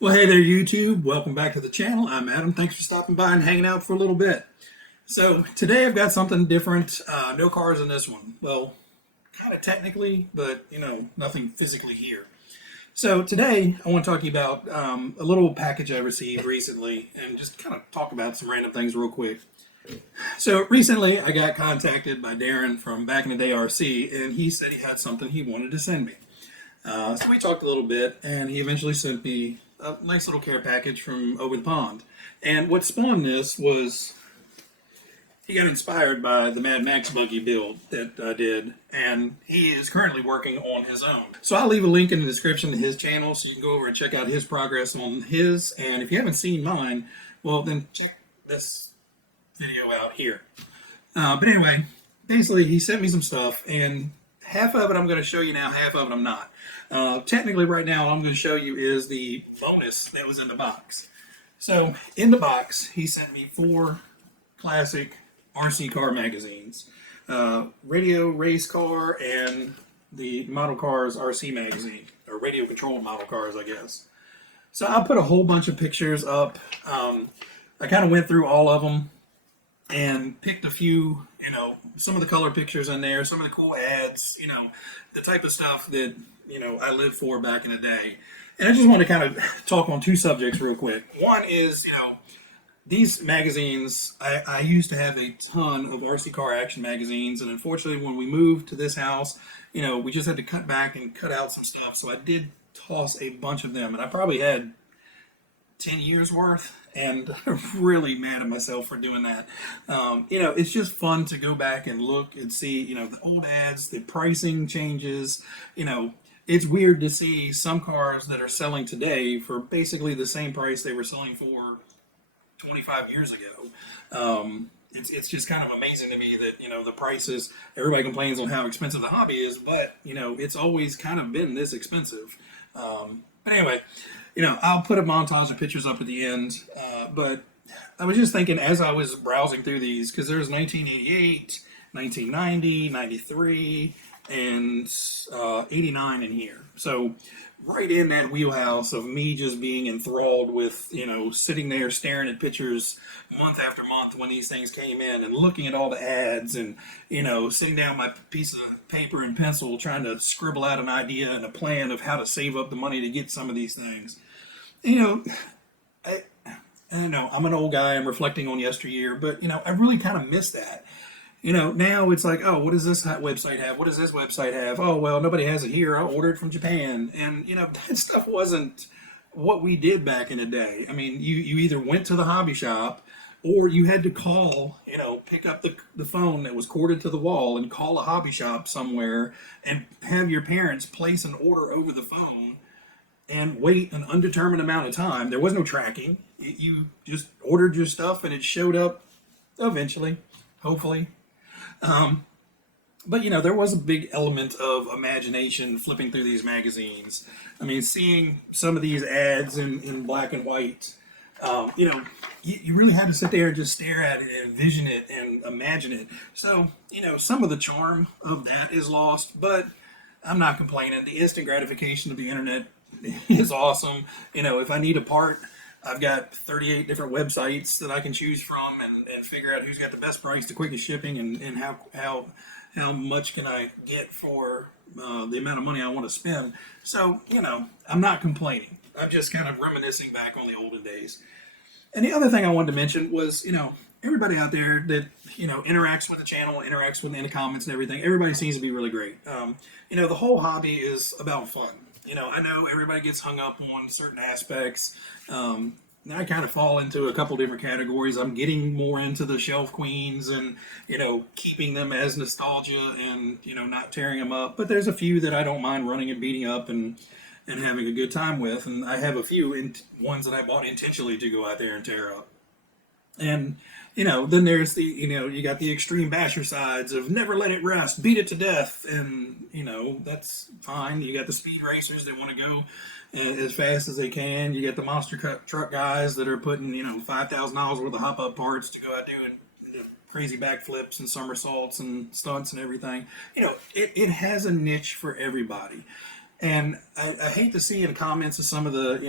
Well, hey there, YouTube. Welcome back to the channel. I'm Adam. Thanks for stopping by and hanging out for a little bit. So, today I've got something different. No cars in this one. Well, kind of technically, but nothing physically here. So, today I want to talk to you about a little package I received recently and just kind of talk about some random things real quick. So, recently I got contacted by Darren from Back in the Day RC, and he said he had something he wanted to send me. So we talked a little bit, and he eventually sent me a nice little care package from over the pond. And what spawned this was he got inspired by the Mad Max buggy build that I did, and he is currently working on his own. So I'll leave a link in the description to his channel so you can go over and check out his progress on his. And if you haven't seen mine, well, then check this video out here. But anyway, basically, he sent me some stuff, and half of it I'm going to show you now, half of it I'm not. Technically, right now, what I'm going to show you is the bonus that was in the box. So, in the box, he sent me 4 classic RC car magazines. Radio Race Car and the Model Cars RC magazine, or Radio Controlled Model Cars, I guess. So, I put a whole bunch of pictures up. I kind of went through all of them and picked a few, some of the color pictures in there, some of the cool ads, the type of stuff that, I lived for back in the day. And I just want to kind of talk on 2 subjects real quick. One is, these magazines, I used to have a ton of RC car action magazines, and unfortunately when we moved to this house, we just had to cut back and cut out some stuff. So I did toss a bunch of them, and I probably had 10 years worth, and I'm really mad at myself for doing that. It's just fun to go back and look and see, the old ads, the pricing changes. It's weird to see some cars that are selling today for basically the same price they were selling for 25 years ago. It's just kind of amazing to me that, the prices, everybody complains on how expensive the hobby is, but, it's always kind of been this expensive. But anyway, I'll put a montage of pictures up at the end. But I was just thinking as I was browsing through these, because there's 1988, 1990, 93, and 89 in here. So right in that wheelhouse of me just being enthralled with, sitting there staring at pictures month after month when these things came in and looking at all the ads and, sitting down my piece of paper and pencil trying to scribble out an idea and a plan of how to save up the money to get some of these things. I don't know, I'm an old guy, I'm reflecting on yesteryear, but, I really kind of miss that. Now it's like, oh, what does this website have? What does this website have? Oh, well, nobody has it here. I'll order it from Japan. And, that stuff wasn't what we did back in the day. I mean, you either went to the hobby shop or you had to call, pick up the phone that was corded to the wall and call a hobby shop somewhere and have your parents place an order over the phone and wait an undetermined amount of time. There was no tracking. You just ordered your stuff and it showed up eventually, hopefully. But there was a big element of imagination flipping through these magazines. I mean, seeing some of these ads in black and white, you really had to sit there and just stare at it and envision it and imagine it. So, some of the charm of that is lost, but I'm not complaining. The instant gratification of the internet is awesome. If I need a part, I've got 38 different websites that I can choose from and figure out who's got the best price, the quickest shipping, and how much can I get for the amount of money I want to spend. So, I'm not complaining. I'm just kind of reminiscing back on the olden days. And the other thing I wanted to mention was, everybody out there that, interacts with the channel, interacts with in the comments and everything, everybody seems to be really great. The whole hobby is about fun. I know everybody gets hung up on certain aspects. I kind of fall into a couple different categories. I'm getting more into the shelf queens and, keeping them as nostalgia and, not tearing them up. But there's a few that I don't mind running and beating up and having a good time with. And I have a few ones that I bought intentionally to go out there and tear up. And, then there's the, you got the extreme basher sides of never let it rest, beat it to death. And, that's fine. You got the speed racers that want to go as fast as they can. You got the monster truck guys that are putting, $5,000 worth of hop-up parts to go out doing crazy backflips and somersaults and stunts and everything. It has a niche for everybody. And I hate to see in comments of some of the,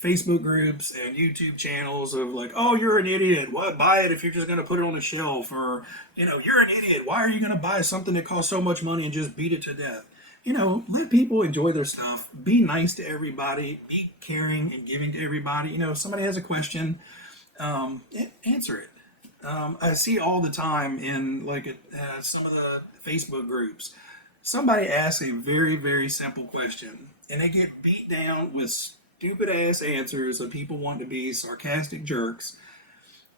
Facebook groups and YouTube channels of like, oh, you're an idiot. Why buy it if you're just going to put it on a shelf? Or, you're an idiot. Why are you going to buy something that costs so much money and just beat it to death? Let people enjoy their stuff. Be nice to everybody. Be caring and giving to everybody. If somebody has a question, answer it. I see all the time in like some of the Facebook groups. Somebody asks a very, very simple question, and they get beat down with stupid ass answers of people wanting to be sarcastic jerks.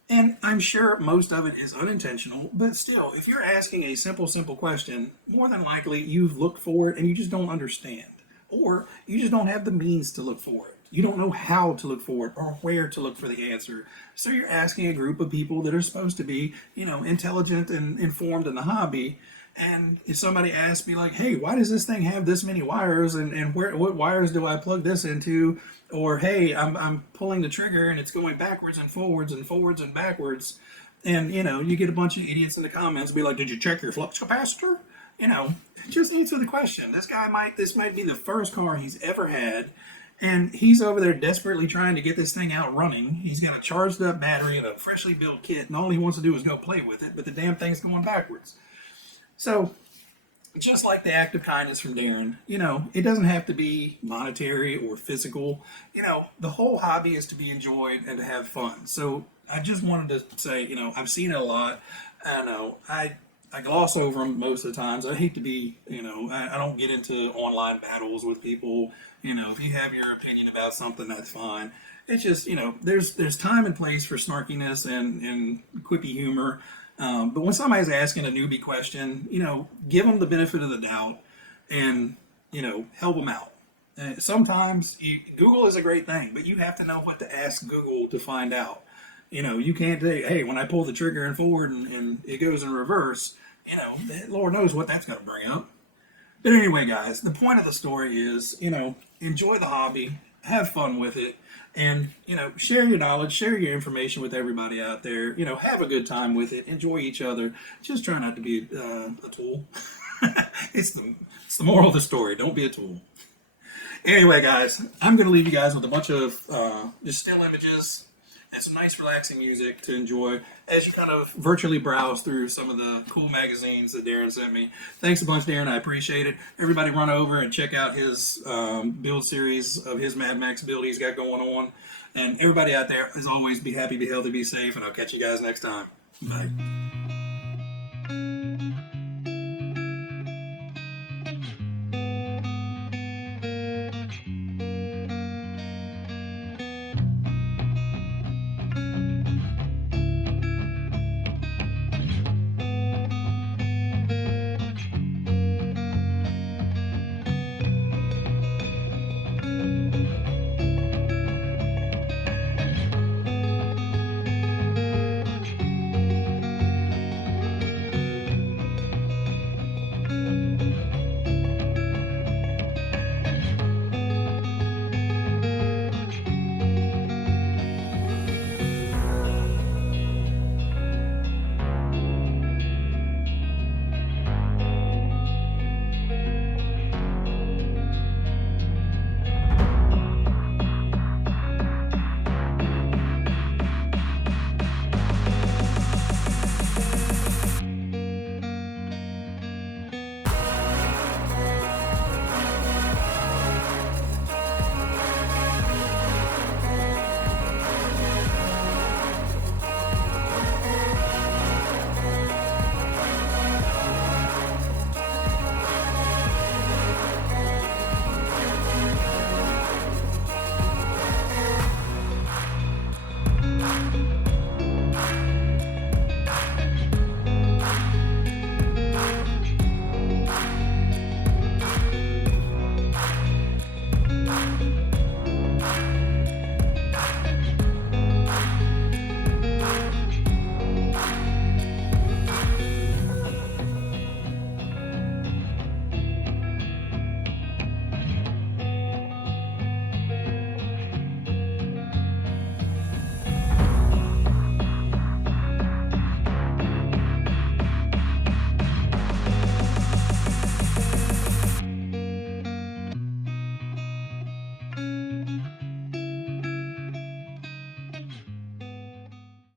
And I'm sure most of it is unintentional, but still, if you're asking a simple question, more than likely you've looked for it and you just don't understand. Or you just don't have the means to look for it. You don't know how to look for it or where to look for the answer. So you're asking a group of people that are supposed to be, intelligent and informed in the hobby. And if somebody asks me like, hey, why does this thing have this many wires and what wires do I plug this into? Or, hey, I'm pulling the trigger and it's going backwards and forwards and forwards and backwards. And, you get a bunch of idiots in the comments be like, did you check your flux capacitor? Just answer the question. This might be the first car he's ever had. And he's over there desperately trying to get this thing out running. He's got a charged up battery and a freshly built kit, and all he wants to do is go play with it, but the damn thing's going backwards. So, just like the act of kindness from Darren, it doesn't have to be monetary or physical. The whole hobby is to be enjoyed and to have fun. So, I just wanted to say, I've seen it a lot. I know I gloss over them most of the times. I hate to be, I don't get into online battles with people. If you have your opinion about something, that's fine. It's just, there's time and place for snarkiness and quippy humor. But when somebody's asking a newbie question, give them the benefit of the doubt and, help them out. Sometimes Google is a great thing, but you have to know what to ask Google to find out. You can't say, hey, when I pull the trigger and forward and it goes in reverse, Lord knows what that's going to bring up. But anyway, guys, the point of the story is, enjoy the hobby, have fun with it, and, share your knowledge, share your information with everybody out there. Have a good time with it, enjoy each other. Just try not to be a tool. It's the moral of the story. Don't be a tool. Anyway, guys, I'm going to leave you guys with a bunch of just still images and some nice relaxing music to enjoy as you kind of virtually browse through some of the cool magazines that Darren sent me. Thanks a bunch, Darren. I appreciate it. Everybody run over and check out his build series of his Mad Max build he's got going on. And everybody out there, as always, be happy, be healthy, be safe, and I'll catch you guys next time. Bye.